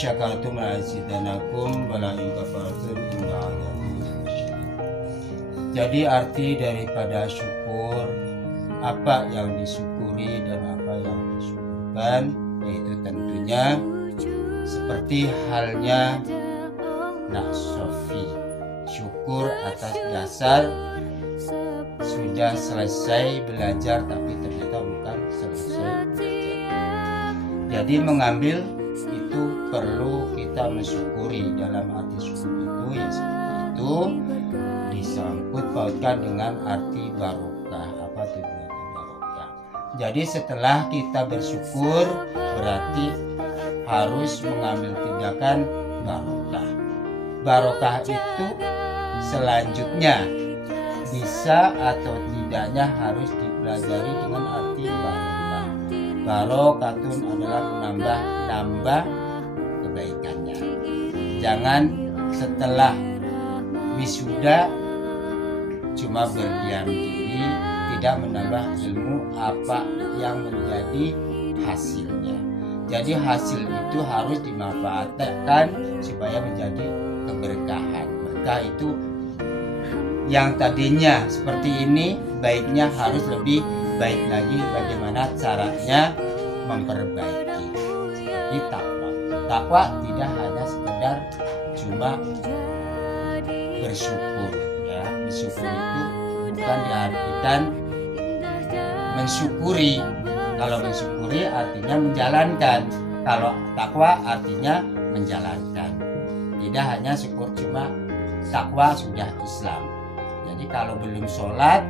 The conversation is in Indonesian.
syakartum la azidannakum wa la in kafartum inna adzabi lasyadid. Jadi arti daripada syukur, apa yang disyukuri dan apa yang disyukurkan, yaitu tentunya seperti halnya Sofi, syukur atas dasar sudah selesai belajar tapi ternyata bukan selesai belajar. Jadi mengambil itu perlu kita mensyukuri. Dalam arti syukur itu ya seperti itu, disangkut pautkan dengan arti barokah. Apa tujuan barokah? Jadi setelah kita bersyukur berarti harus mengambil tindakan barokah. Barokah itu selanjutnya bisa atau tidaknya harus dipelajari dengan arti barokah. Barokatun adalah menambah kebaikannya. Jangan setelah wisuda cuma berdiam diri, tidak menambah ilmu apa yang menjadi hasilnya. Jadi hasil itu harus dimanfaatkan supaya menjadi keberkahan. Berkah itu yang tadinya seperti ini, baiknya harus lebih baik lagi. Bagaimana caranya memperbaiki? Seperti takwa. Takwa tidak hanya sekedar cuma bersyukur. Ya, bersyukur itu bukan diartikan mensyukuri. Kalau mensyukuri artinya menjalankan. Kalau takwa artinya menjalankan. Tidak hanya syukur cuma takwa sudah Islam. Jadi kalau belum sholat